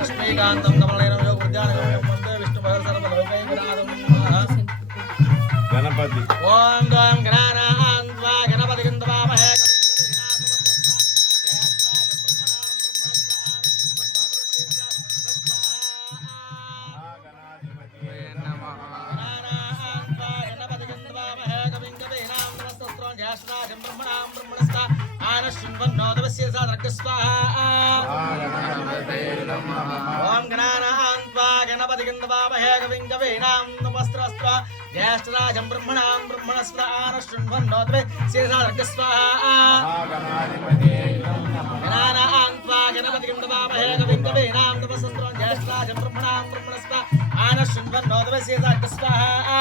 लक्ष्मीकान्तं कमलेन योगुद्यानगम्यं वन्दे विष्णुभैरसर्वलोकैकनाथं गणपति ॐ द्वां गणानान्त्वा गणपतिं नमामहे ओम गणानान्त्वा गणपतिं नमामहे कविं कवीनां नमस्त्रस्त्वा ज्येष्ठराजं ब्रह्मणां ब्रह्मणस्पदा आनशृण्वन्नोतवे शिरसार्गस्वाहा गणानान्त्वा गणपतिं नमामहे कविं कवीनां नमस्त्रस्त्वा ज्येष्ठराजं ब्रह्मणां ब्रह्मणस्पदा आनशृण्वन्नोतवे शिरसार्गस्वाहा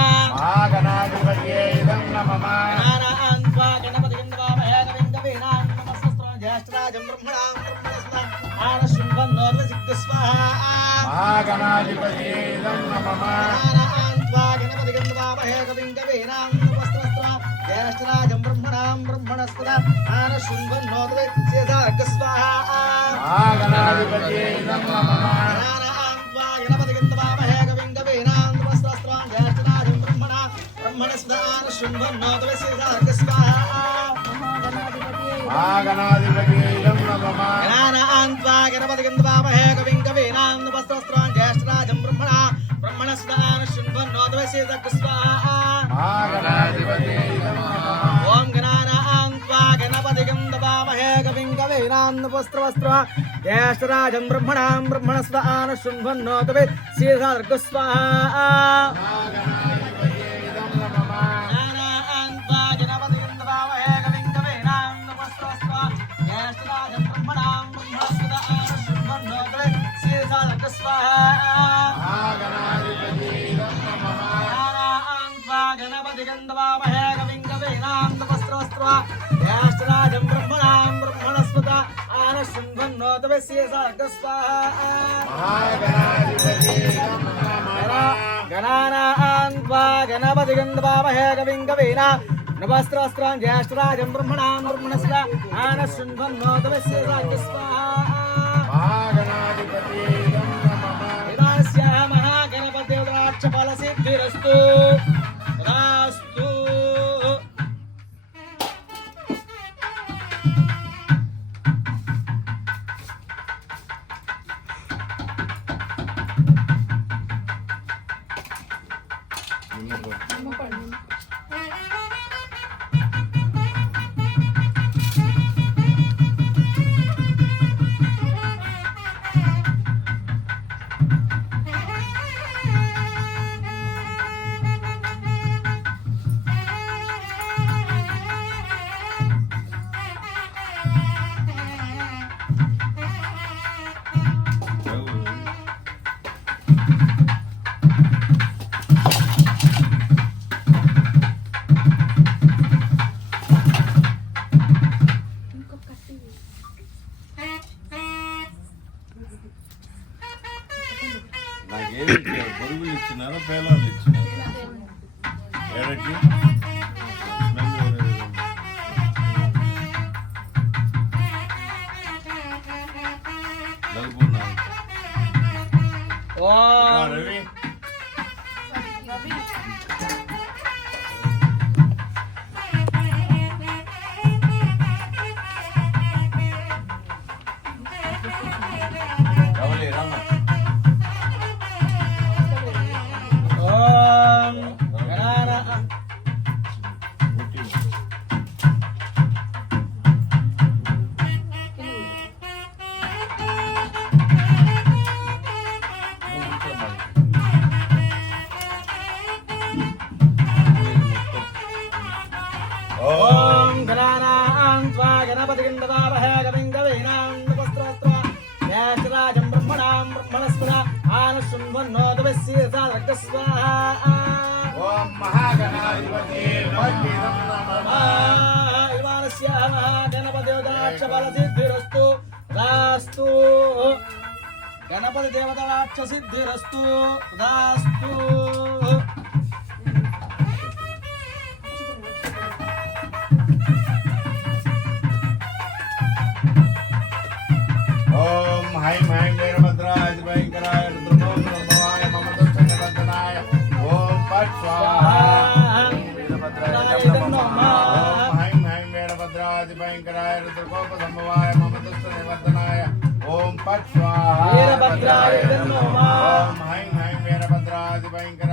गणाधिपतये नमः गणानान्त्वा गणपतिं नमामहे कविं कवीनां नमस्त्रस्त्वा ज्येष्ठराजं ब्रह्मणां ब्रह्मणस्पदा आनशृण्वन्नोतवे शिरसार्गस्वाहा गणाधिपतये नमः गणानान्त्वा गणपतिं नमामहे कविं कवीनां नमस्त्रस्त्वा ज्येष्ठराजं ब्रह्मणां ब्रह्मणस्पदा आनशृण्वन्नोतवे शिरसार्गस्वाहा गणाधिपतये नमः गणानान्त्वा गणपतिं नमामहे कविं कवीनां नमस्त्रस्त्वा ज्येष्ठराजं ब्रह्मणां ब्रह्मणस्पदा आनशृण्वन्नोतवे शिरसार्गस्वाहा गणाधिपतये नमः गणानान्त्वा गणपतिं नमामहे कविं कवीनां नमस्त्रस्त्वा ज्येष्ठराजं ब्रह्मणां ब्रह्मणस्पदा आनशृण्वन्नोतवे शिरसार्गस्वाहा गणाधिपतये नमः ओम गणानान्त्वा गणपतिं नमामहे कविं कवीनां नमस्त्रस्त्वा ज्येष्ठराजं ब्रह्मणां ब्रह्मणस्पदा आनशृण्वन्नोतवे शिरसार्गस्वाहा गणानान्त्वा गणपतिं नमामहे कविं कवीनां नमस्त्रस्त्वा ज्येष्ठराजं ब्रह्मणां ब्रह्मणस्पदा आनशृण्वन्नोतवे शिरसार्गस्वाहा गणानान्त्वा गणपतिं नमामहे कविं कवीनां नमस्त्रस्त्वा ज्येष्ठराजं ब्रह्मणां ब्रह्मणस्पदा आनशृण्वन्नोतवे शिरसार्गस्वाहा गणानान्त्वा गणपतिं नमामहे कविं कवीनां नमस्त्रस्त्वा ज्येष्ठराजं ब्रह्मणां ब्रह्मणस्पदा आनशृण्वन्नोतवे शिरसार्गस्वाहा विदास्याः महागणपते द्राक्षफलसिद्धिरस्तु तदास्तु నాకేమి బరువులు ఇచ్చినారా పేలాలు ఇచ్చినారా ఏడకి రవి ఓం గణానా ओम गणानान्त्वा गणपतिं नमामहे कविं कवीनां नमस्त्रस्त्वा ज्येष्ठराजं ब्रह्मणां ब्रह्मणस्पदा आनशृण्वन्नोतवे शिरसार्गस्वाहा ओम महागणाधिपतये नमः इवानस्याः महागणपते दाक्षफलसिद्धिरस्तु तदास्तु गणपति देवताक्षसिद्धिरस्तु तदास्तु ओम हाईं वीरभद्राय भयंकराय रुद्रकोपसंभवाय मम दुष्टनिवर्तनाय ओम फट् स्वाहा वीरभद्राय नमः ओम हैं हैं वीरभद्रादिभयंकराय रुद्रकोपसंभवाय मम दुष्टनिवर्तनाय ओम फट् स्वाहा वीरभद्राय नमः ओम हैं हैं वीरभद्रादिभयंकराय